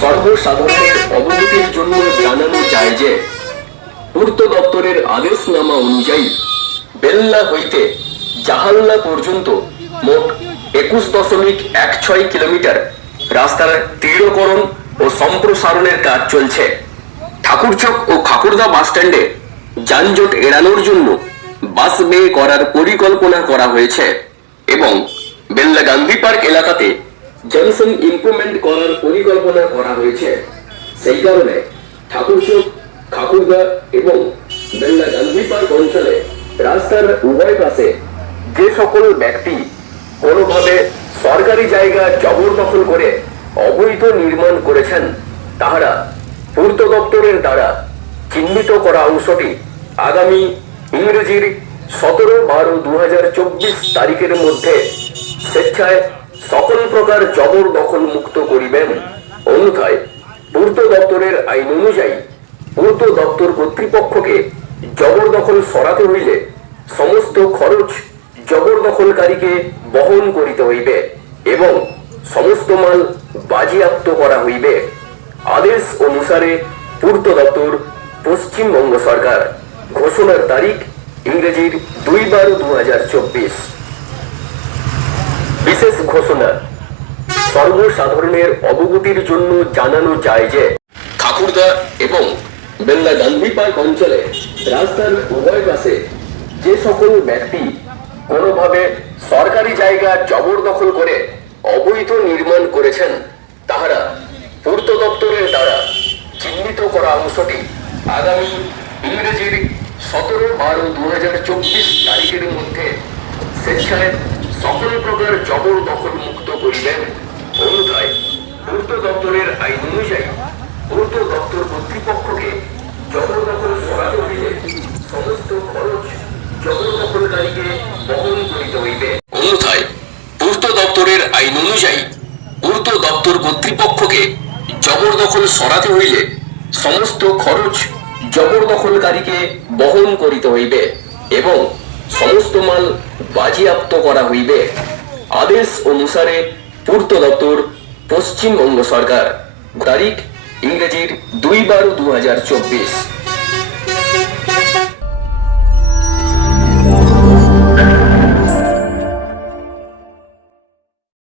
সর্বসাধারণের অবগতির জন্য জানানো যায় যে পূর্ত দপ্তরের আদেশনামা অনুযায়ী বেল্লা হইতে জাহালনা পর্যন্ত মোট 21.16 কিলোমিটার রাস্তার দৃঢ়করণ ও সম্প্রসারণের কাজ চলছে। ঠাকুরচক ও খাকুরদা বাস স্ট্যান্ডে যানজট এড়ানোর জন্য বাস বে করার পরিকল্পনা করা হয়েছে এবং বেল্লা গান্ধী পার্ক এলাকাতে জনসন ইমপ্রুভমেন্ট করার পরিকল্পনা করা হয়েছে। সেই কারণে ঠাকুরচক, খাকুরদা এবং বেল্লা গান্ধী পার্ক অঞ্চলে রাস্তার উভয় পাশে যে সকল ব্যক্তি কোনোভাবে সরকারি জায়গা জবরদখল করে অবৈধ নির্মাণ করেছেন, তাহারা পূর্ত দপ্তরের দ্বারা চিহ্নিত করা অংশটি আগামী ইংরেজির 17/12/2024 তারিখের মধ্যে স্বেচ্ছায় সকল প্রকার জবরদখল মুক্ত করিবেন। অন্যথায় পূর্ত দপ্তরের আইন অনুযায়ী পূর্ত দপ্তর কর্তৃপক্ষকে জবরদখল সরাতে হইলে সমস্ত খরচ জবরদখলকারীকে বহন করিতে হইবে এবং সমস্ত মাল বাজেয়াপ্ত করা হইবে। আদেশ অনুসারে পূর্ত দপ্তর, পশ্চিমবঙ্গ সরকার। ঘোষণার তারিখ ইংরেজির 2/12/2024। বিশেষ ঘোষণা। সর্বসাধারণের অবগতির জন্য জানানো যায় যে ঠাকুরদা এবং বেল্লা গান্ধী পার্ক অঞ্চলে রাস্তার উভয় পাশে যে সকল ব্যক্তি কোনোভাবে সরকারি জায়গা জবরদখল করে অবৈধ নির্মাণ করেছেন, তাহারা পূর্ত দপ্তরের দ্বারা চিহ্নিত করা অংশটি আগামী ইংরেজির 17/12/2024 তারিখের মধ্যে স্বেচ্ছায় সকল প্রকার জবরদখল মুক্ত করিবেন। অন্যথায় পূর্ত দপ্তরের আইন অনুযায়ী পূর্ত দপ্তর কর্তৃপক্ষকে জবরদখল সরাতে হইলে সমস্ত খরচ জবরদখলকারীকে বহন করিতে হইবে। অন্যথায় পূর্ত দপ্তরের আইন অনুযায়ী পূর্ত দপ্তর কর্তৃপক্ষকে জবরদখল সরাতে হইলে সমস্ত খরচ জবরদখলকারীকে বহন করিতে হইবে এবং সমস্ত মাল বাজেয়াপ্ত করা হইবে। আদেশ অনুসারে পূর্ত দপ্তর, পশ্চিমবঙ্গ সরকার। তারিখ ইংরেজির 2/12/2024।